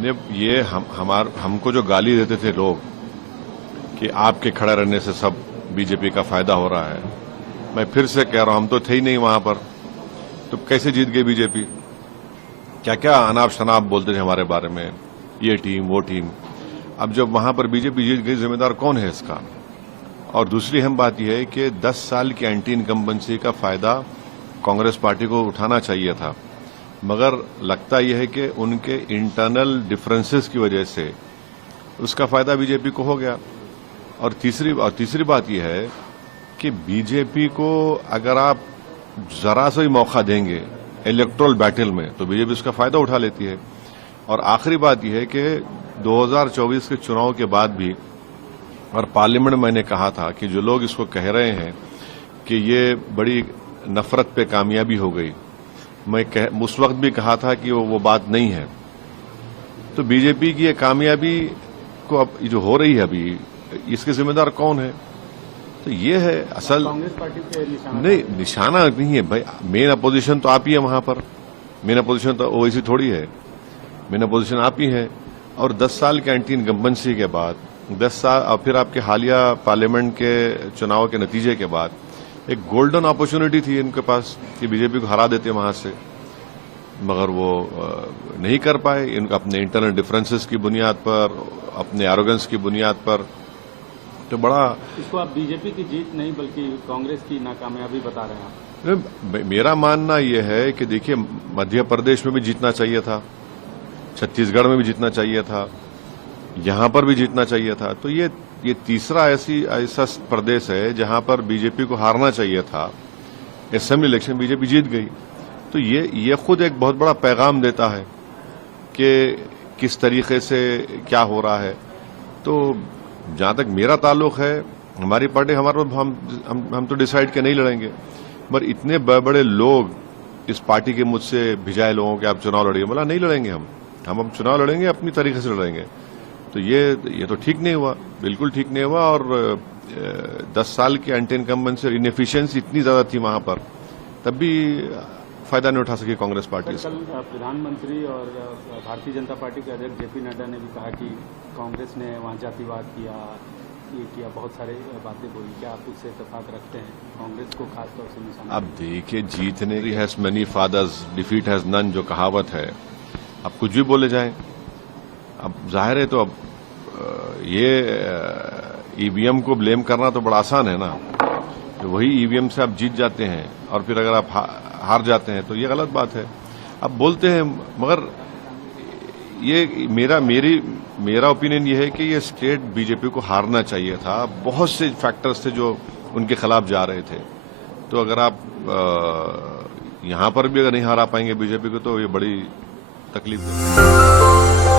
ने ये हमको जो गाली देते थे लोग कि आपके खड़ा रहने से सब बीजेपी का फायदा हो रहा है, मैं फिर से कह रहा हूं, हम तो थे ही नहीं वहां पर, तो कैसे जीत गई बीजेपी? क्या क्या अनाप शनाप बोलते थे हमारे बारे में, ये टीम वो टीम। अब जब वहां पर बीजेपी जीत गई, जिम्मेदार कौन है इसका? और दूसरी अहम बात यह है कि 10 साल की एंटी इनकम्बेंसी का फायदा कांग्रेस पार्टी को उठाना चाहिए था, मगर लगता यह है कि उनके इंटरनल डिफरेंसेस की वजह से उसका फायदा बीजेपी को हो गया। और तीसरी बात यह है कि बीजेपी को अगर आप जरा सा भी मौका देंगे इलेक्टोरल बैटल में तो बीजेपी उसका फायदा उठा लेती है। और आखिरी बात यह है कि 2024 के चुनाव के बाद भी, और पार्लियामेंट में मैंने कहा था कि जो लोग इसको कह रहे हैं कि ये बड़ी नफरत पे कामयाबी हो गई, मैं उस वक्त भी कहा था कि वो बात नहीं है। तो बीजेपी की ये कामयाबी को अब जो हो रही है अभी, इसके जिम्मेदार कौन है? तो ये है असल कांग्रेस पार्टी के निशाना नहीं, निशाना नहीं है भाई। मेन अपोजिशन तो आप ही है वहां पर, मेन अपोजिशन तो ओवैसी थोड़ी है, मेन अपोजिशन आप ही है। और 10 साल के एंटी इनकम्बेंसी के बाद 10 साल और फिर आपके हालिया पार्लियामेंट के चुनाव के नतीजे के बाद एक गोल्डन अपॉर्चुनिटी थी इनके पास कि बीजेपी को हरा देते वहां से, मगर वो नहीं कर पाए। इनका अपने इंटरनल डिफरेंसेस की बुनियाद पर, अपने एरोगेंस की बुनियाद पर, तो बड़ा इसको आप बीजेपी की जीत नहीं बल्कि कांग्रेस की नाकामयाबी बता रहे हैं। मेरा मानना यह है कि देखिए, मध्य प्रदेश में भी जीतना चाहिए था, छत्तीसगढ़ में भी जीतना चाहिए था, यहां पर भी जीतना चाहिए था। तो ये तीसरा ऐसा प्रदेश है जहां पर बीजेपी को हारना चाहिए था। असेंबली इलेक्शन बीजेपी जीत गई, तो ये खुद एक बहुत बड़ा पैगाम देता है कि किस तरीके से क्या हो रहा है। तो जहां तक मेरा ताल्लुक है, हमारी पार्टी हम तो डिसाइड के नहीं लड़ेंगे, मगर इतने बड़े लोग इस पार्टी के मुझसे भिजाए लोगों के आप चुनाव लड़िए, बोला नहीं लड़ेंगे हम चुनाव लड़ेंगे, अपनी तरीके से लड़ेंगे। तो ये तो ठीक नहीं हुआ, बिल्कुल ठीक नहीं हुआ। और 10 साल की एंटी इनकम्बेंसी और इनएफिशिएंसी इतनी ज्यादा थी वहां पर, तब भी फायदा नहीं उठा सकी कांग्रेस पार्टी से। कल प्रधानमंत्री और भारतीय जनता पार्टी के अध्यक्ष जेपी नड्डा ने भी कहा कि कांग्रेस ने वहां जातिवाद किया, ये किया, बहुत सारे बातें बोली। क्या आप उससे इत्तेफाक रखते हैं, कांग्रेस को खासतौर से निशाना? अब देखिए, जीतने has many fathers, defeat has none, जो कहावत है, अब कुछ भी बोले जाएं। अब जाहिर है, तो अब ये ईवीएम को ब्लेम करना तो बड़ा आसान है ना। तो वही ईवीएम से आप जीत जाते हैं और फिर अगर आप हार जाते हैं तो ये गलत बात है। अब बोलते हैं, मगर ये मेरा ओपिनियन ये है कि ये स्टेट बीजेपी को हारना चाहिए था। बहुत से फैक्टर्स थे जो उनके खिलाफ जा रहे थे। तो अगर आप यहां पर भी अगर नहीं हरा पाएंगे बीजेपी को, तो ये बड़ी तकलीफ है।